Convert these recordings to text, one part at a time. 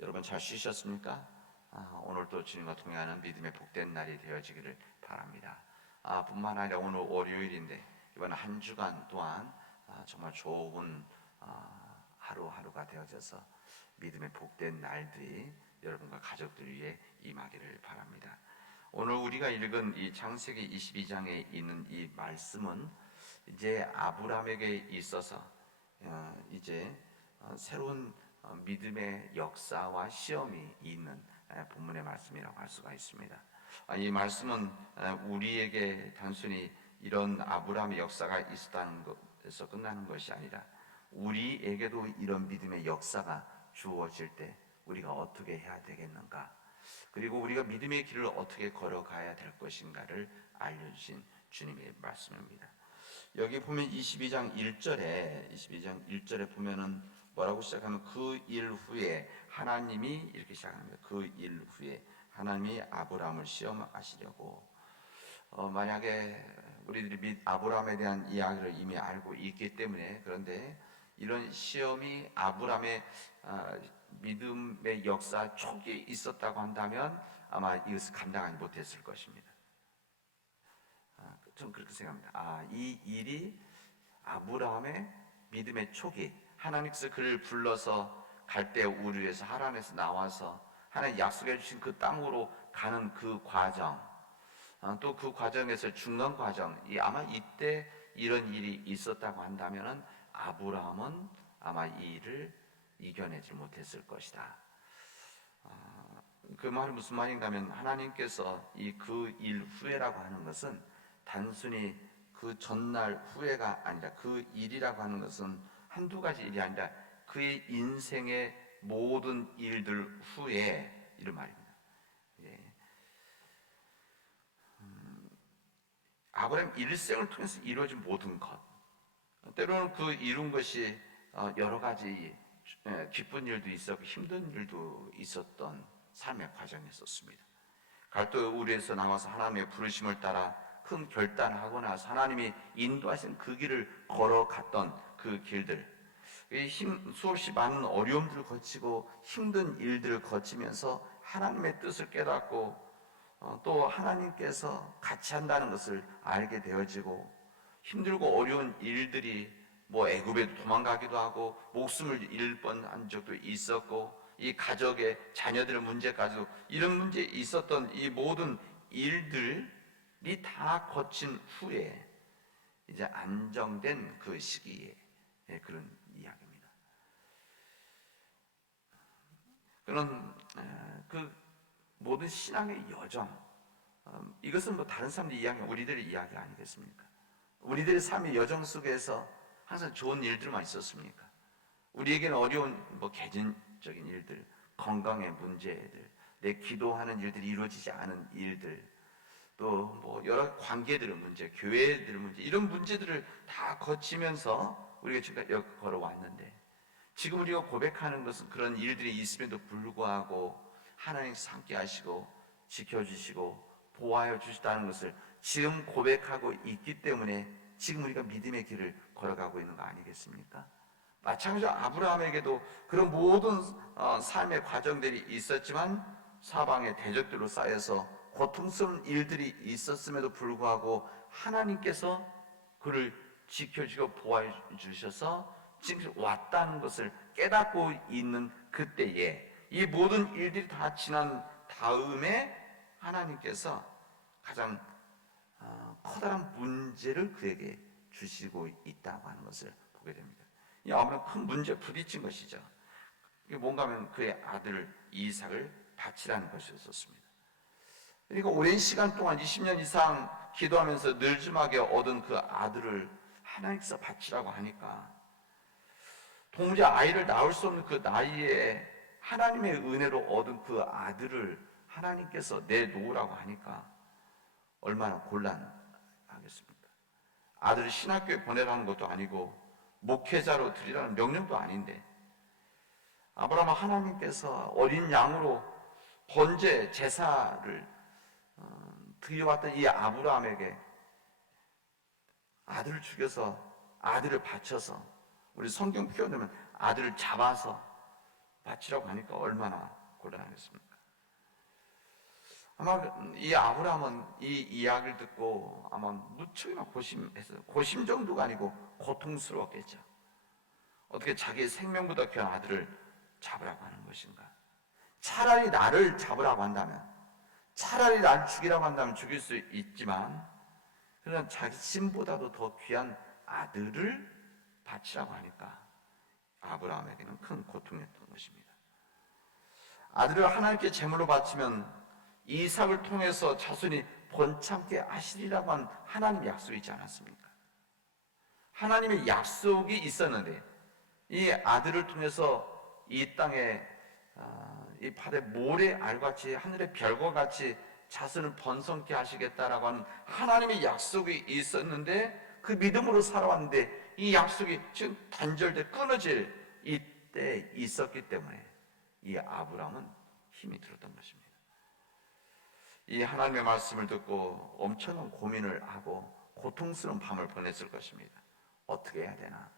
여러분 잘 쉬셨습니까? 오늘도 주님과 동행하는 믿음의 복된 날이 되어지기를 바랍니다. 뿐만 아니라 오늘 월요일인데 이번 한 주간 또한 정말 좋은 하루하루가 되어져서 믿음의 복된 날들이 여러분과 가족들 위해 임하기를 바랍니다. 오늘 우리가 읽은 이 창세기 22장에 있는 이 말씀은 이제 아브라함에게 있어서 이제 새로운 믿음의 역사와 시험이 있는 본문의 말씀이라고 할 수가 있습니다. 이 말씀은 우리에게 단순히 이런 아브라함의 역사가 있었다는 것에서 끝나는 것이 아니라 우리에게도 이런 믿음의 역사가 주어질 때 우리가 어떻게 해야 되겠는가, 그리고 우리가 믿음의 길을 어떻게 걸어가야 될 것인가를 알려주신 주님의 말씀입니다. 여기 보면 22장 1절에 보면은 뭐라고 시작하면 그 일 후에 하나님이 이렇게 시작합니다. 그 일 후에 하나님이 아브라함을 시험하시려고. 만약에 우리들이 아브라함에 대한 이야기를 이미 알고 있기 때문에, 그런데 이런 시험이 아브라함의 믿음의 역사 초기에 있었다고 한다면 아마 이것을 감당하지 못했을 것입니다. 좀 그렇게 생각합니다. 이 일이 아브라함의 믿음의 초기, 하나님께서 그를 불러서 갈대 우르에서 하란에서 나와서 하나님 약속해 주신 그 땅으로 가는 그 과정, 또 그 과정에서 죽는 과정, 아마 이때 이런 일이 있었다고 한다면 아브라함은 아마 이 일을 이겨내지 못했을 것이다. 그 말은 무슨 말인가 하면 하나님께서 그 일 후에라고 하는 것은 단순히 그 전날 후회가 아니라 그 일이라고 하는 것은 한두 가지 일이 아니라 그의 인생의 모든 일들 후에 이런 말입니다. 아브라함 일생을 통해서 이루어진 모든 것, 때로는 그 이룬 것이 여러 가지 기쁜 일도 있었고 힘든 일도 있었던 삶의 과정이 있었습니다. 갈대 우르에서 나와서 하나님의 부르심을 따라 큰 결단을 하고 나서 하나님이 인도하신 그 길을 걸어갔던 그 길들, 수없이 많은 어려움들을 거치고 힘든 일들을 거치면서 하나님의 뜻을 깨닫고 또 하나님께서 같이 한다는 것을 알게 되어지고, 힘들고 어려운 일들이 애굽에 도망가기도 하고 목숨을 잃을 뻔한 적도 있었고, 이 가족의 자녀들의 문제까지도 이런 문제 있었던 이 모든 일들이 다 거친 후에 이제 안정된 그 시기에 그런 이야기입니다. 그런 그 모든 신앙의 여정, 이것은 다른 사람들의 이야기, 우리들의 이야기 아니겠습니까? 우리들의 삶의 여정 속에서 항상 좋은 일들만 있었습니까? 우리에게는 어려운 개인적인 일들, 건강의 문제들, 내 기도하는 일들이 이루어지지 않은 일들, 또 여러 관계들의 문제, 교회들의 문제, 이런 문제들을 다 거치면서 우리가 지금까지 걸어왔는데, 지금 우리가 고백하는 것은 그런 일들이 있음에도 불구하고 하나님께서 함께 하시고 지켜주시고 보호하여 주시다는 것을 지금 고백하고 있기 때문에 지금 우리가 믿음의 길을 걸어가고 있는 거 아니겠습니까? 마찬가지로 아브라함에게도 그런 모든 삶의 과정들이 있었지만 사방의 대적들로 쌓여서 고통스러운 일들이 있었음에도 불구하고 하나님께서 그를 지켜주고 보호해 주셔서 지금 왔다는 것을 깨닫고 있는 그때에 이 모든 일들이 다 지난 다음에 하나님께서 가장 커다란 문제를 그에게 주시고 있다고 하는 것을 보게 됩니다. 이 아브라함은 큰 문제에 부딪힌 것이죠. 이게 뭔가 하면 그의 아들 이삭을 바치라는 것이었습니다. 그러니까 오랜 시간 동안 20년 이상 기도하면서 늘짐하게 얻은 그 아들을 하나님께서 바치라고 하니까, 도무지 아이를 낳을 수 없는 그 나이에 하나님의 은혜로 얻은 그 아들을 하나님께서 내놓으라고 하니까 얼마나 곤란하겠습니까? 아들을 신학교에 보내라는 것도 아니고 목회자로 드리라는 명령도 아닌데, 아브라함은 하나님께서 어린 양으로 번제 제사를 드려왔던 이 아브라함에게 아들을 죽여서 아들을 바쳐서, 우리 성경 표현하면 아들을 잡아서 바치라고 하니까 얼마나 곤란하겠습니까? 아마 이 아브라함은 이 이야기를 듣고 아마 무척이나 고심했어요. 고심 정도가 아니고 고통스러웠겠죠. 어떻게 자기의 생명보다 귀한 아들을 잡으라고 하는 것인가? 차라리 나를 잡으라고 한다면, 차라리 나를 죽이라고 한다면 죽일 수 있지만, 그냥 자기 신보다도 더 귀한 아들을 바치라고 하니까 아브라함에게는 큰 고통이었던 것입니다. 아들을 하나님께 제물로 바치면 이삭을 통해서 자손이 번창케 하시리라고 한 하나님의 약속이 있지 않았습니까? 하나님의 약속이 있었는데 이 아들을 통해서 이 땅에 이 바다의 모래알같이 하늘의 별과 같이 자손을 번성케 하시겠다라고 하는 하나님의 약속이 있었는데 그 믿음으로 살아왔는데 이 약속이 지금 단절돼 끊어질 이때 있었기 때문에 이 아브라함은 힘이 들었던 것입니다. 이 하나님의 말씀을 듣고 엄청난 고민을 하고 고통스러운 밤을 보냈을 것입니다. 어떻게 해야 되나?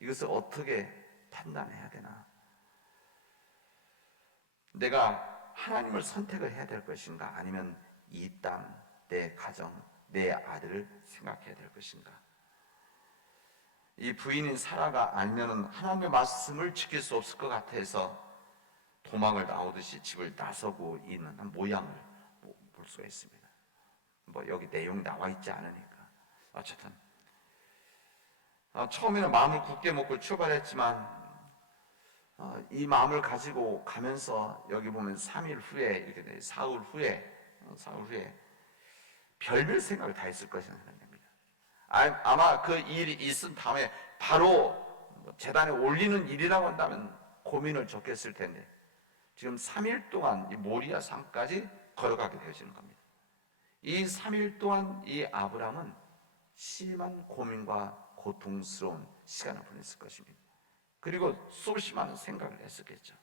이것을 어떻게 판단해야 되나? 내가 하나님을 선택을 해야 될 것인가? 아니면 이 땅, 내 가정, 내 아들을 생각해야 될 것인가? 이 부인인 사라가 알면은 하나님의 말씀을 지킬 수 없을 것 같아서 도망을 나오듯이 집을 나서고 있는 모양을 볼 수가 있습니다. 여기 내용 나와 있지 않으니까. 어쨌든 처음에는 마음을 굳게 먹고 출발했지만 이 마음을 가지고 가면서 여기 보면 3일 후에 이렇게 돼, 사흘 후에 별별 생각을 다 했을 것이라는 생각입니다. 아마 그 일이 있은 다음에 바로 제단에 올리는 일이라고 한다면 고민을 적겠을 텐데 지금 3일 동안 이 모리아 산까지 걸어가게 되어지는 겁니다. 이 3일 동안 이 아브라함은 심한 고민과 고통스러운 시간을 보냈을 것입니다. 그리고 수없이 많은 생각을 했었겠죠.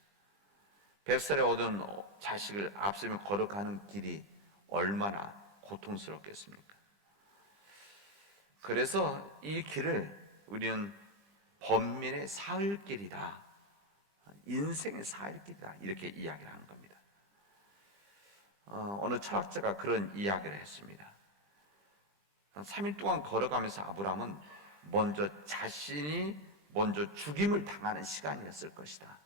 뱃살에 얻은 자식을 앞세우며 걸어가는 길이 얼마나 고통스럽겠습니까? 그래서 이 길을 우리는 번민의 사흘길이다, 인생의 사흘길이다 이렇게 이야기를 하는 겁니다. 어느 철학자가 그런 이야기를 했습니다. 3일 동안 걸어가면서 아브라함은 자신이 먼저 죽임을 당하는 시간이었을 것이다.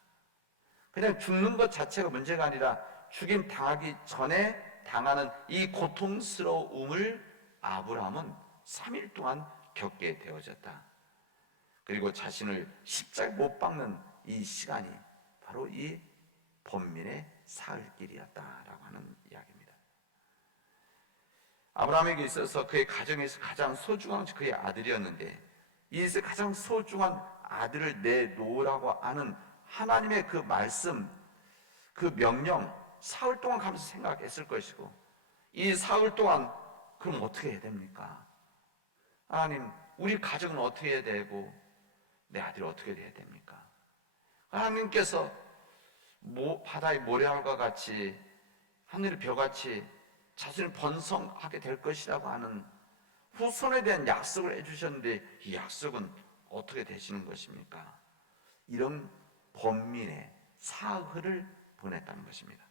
그냥 죽는 것 자체가 문제가 아니라 죽임 당하기 전에 당하는 이 고통스러움을 아브라함은 3일 동안 겪게 되어졌다. 그리고 자신을 십자가에 못 박는 이 시간이 바로 이 번민의 사흘길이었다라고 하는 이야기입니다. 아브라함에게 있어서 그의 가정에서 가장 소중한 것이 그의 아들이었는데 이에서 가장 소중한 아들을 내놓으라고 하는 하나님의 그 말씀, 그 명령 사흘 동안 가면서 생각했을 것이고 이 사흘 동안 그럼 어떻게 해야 됩니까? 하나님, 우리 가정은 어떻게 해야 되고 내 아들이 어떻게 해야 됩니까? 하나님께서 바다의 모래알과 같이 하늘의 벼같이 자신을 번성하게 될 것이라고 하는 후손에 대한 약속을 해주셨는데 이 약속은 어떻게 되시는 것입니까? 이런 번민의 사흘을 보냈다는 것입니다.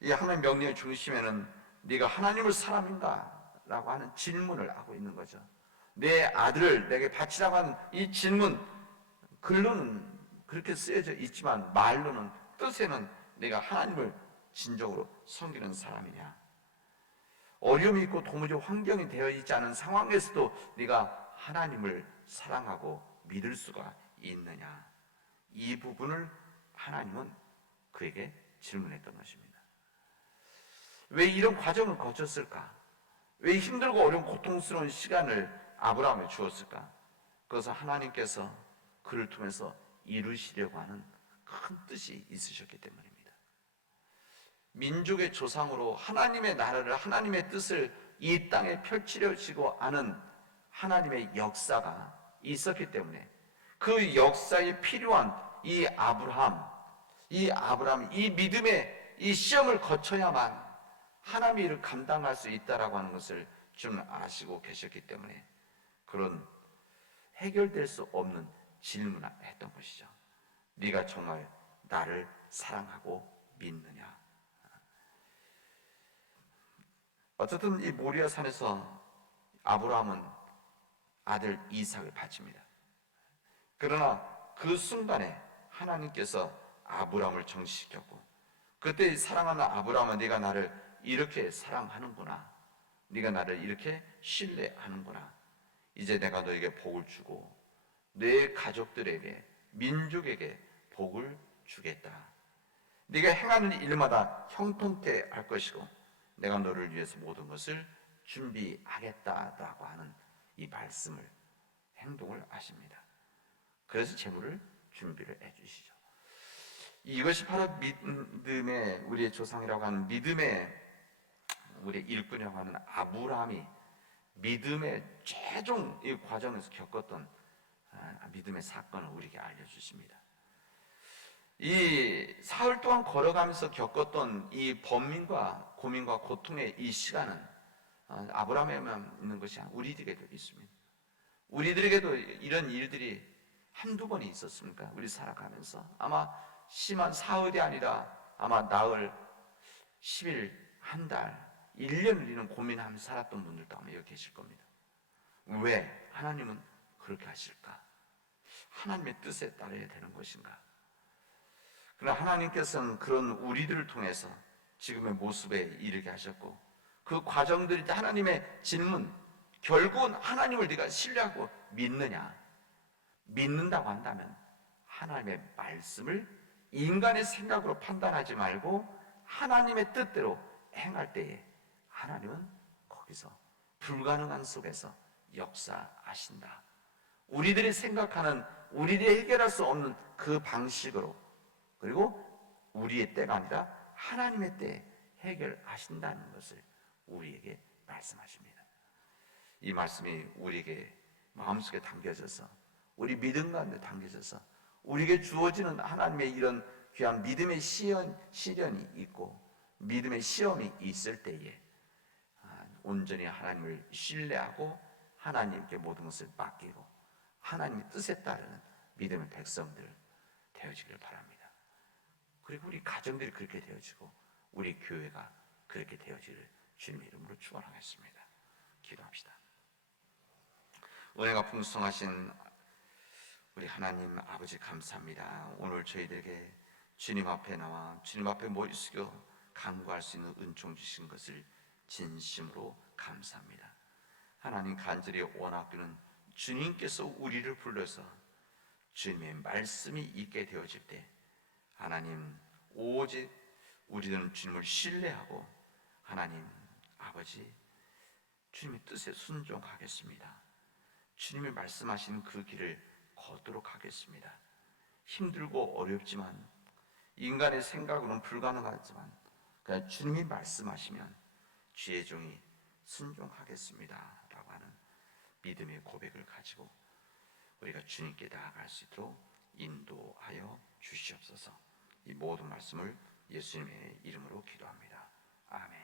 이 하나님 명령의 중심에는 네가 하나님을 사람인가? 라고 하는 질문을 하고 있는 거죠. 내 아들을 내게 바치라고 하는 이 질문, 글로는 그렇게 쓰여져 있지만 말로는, 뜻에는 내가 하나님을 진정으로 섬기는 사람이냐? 어려움이 있고 도무지 환경이 되어 있지 않은 상황에서도 네가 하나님을 사랑하고 믿을 수가 있느냐? 이 부분을 하나님은 그에게 질문했던 것입니다. 왜 이런 과정을 거쳤을까? 왜 힘들고 어려운 고통스러운 시간을 아브라함에 주었을까? 그것은 하나님께서 그를 통해서 이루시려고 하는 큰 뜻이 있으셨기 때문입니다. 민족의 조상으로 하나님의 나라를, 하나님의 뜻을 이 땅에 펼치려시고 하는 하나님의 역사가 있었기 때문에 그 역사에 필요한 이 아브라함, 이 믿음의 이 시험을 거쳐야만 하나님의 일을 감당할 수 있다라고 하는 것을 좀 아시고 계셨기 때문에 그런 해결될 수 없는 질문을 했던 것이죠. 네가 정말 나를 사랑하고 믿느냐. 어쨌든 이 모리아 산에서 아브라함은 아들 이삭을 바칩니다. 그러나 그 순간에 하나님께서 아브라함을 정지시켰고, 그때 사랑하는 아브라함아, 네가 나를 이렇게 사랑하는구나, 네가 나를 이렇게 신뢰하는구나, 이제 내가 너에게 복을 주고 내 가족들에게, 민족에게 복을 주겠다. 네가 행하는 일마다 형통케 할 것이고 내가 너를 위해서 모든 것을 준비하겠다라고 하는 이 말씀을, 행동을 하십니다. 그래서 재물을 준비를 해주시죠. 이것이 바로 믿음의, 우리의 조상이라고 하는 믿음의, 우리의 일꾼이라고 하는 아브라함이 믿음의 최종 이 과정에서 겪었던 믿음의 사건을 우리에게 알려주십니다. 이 사흘 동안 걸어가면서 겪었던 이 번민과 고민과 고통의 이 시간은 아브라함에만 있는 것이 아니라 우리들에게도 있습니다. 우리들에게도 이런 일들이 한두 번이 있었습니까? 우리 살아가면서 아마 심한 사흘이 아니라 아마 나흘, 10일, 한 달, 1년을 이런 고민하면서 살았던 분들도 아마 여기 계실 겁니다. 왜 하나님은 그렇게 하실까? 하나님의 뜻에 따라야 되는 것인가? 그러나 하나님께서는 그런 우리들을 통해서 지금의 모습에 이르게 하셨고, 그 과정들이 하나님의 질문, 결국은 하나님을 네가 신뢰하고 믿느냐? 믿는다고 한다면 하나님의 말씀을 인간의 생각으로 판단하지 말고 하나님의 뜻대로 행할 때에 하나님은 거기서 불가능한 속에서 역사하신다. 우리들이 생각하는, 우리들이 해결할 수 없는 그 방식으로, 그리고 우리의 때가 아니라 하나님의 때에 해결하신다는 것을 우리에게 말씀하십니다. 이 말씀이 우리에게 마음속에 담겨져서, 우리 믿음 가운데 담겨져서 우리에게 주어지는 하나님의 이런 귀한 믿음의 시련이 있고 믿음의 시험이 있을 때에 온전히 하나님을 신뢰하고 하나님께 모든 것을 맡기고 하나님의 뜻에 따르는 믿음의 백성들 되어지길 바랍니다. 그리고 우리 가정들이 그렇게 되어지고 우리 교회가 그렇게 되어지기를 주님의 이름으로 축원하겠습니다. 기도합시다. 은혜가 풍성하신 우리 하나님 아버지, 감사합니다. 오늘 저희들에게 주님 앞에 나와 주님 앞에 머리 숙여 간구할 수 있는 은총 주신 것을 진심으로 감사합니다. 하나님, 간절히 원하기는 주님께서 우리를 불러서 주님의 말씀이 있게 되어질 때 하나님, 오직 우리는 주님을 신뢰하고 하나님 아버지 주님의 뜻에 순종하겠습니다. 주님이 말씀하신 그 길을 걷도록 하겠습니다. 힘들고 어렵지만, 인간의 생각으로는 불가능하지만 그냥 주님이 말씀하시면 주의 종이 순종하겠습니다 라고 하는 믿음의 고백을 가지고 우리가 주님께 나아갈 수 있도록 인도하여 주시옵소서. 이 모든 말씀을 예수님의 이름으로 기도합니다. 아멘.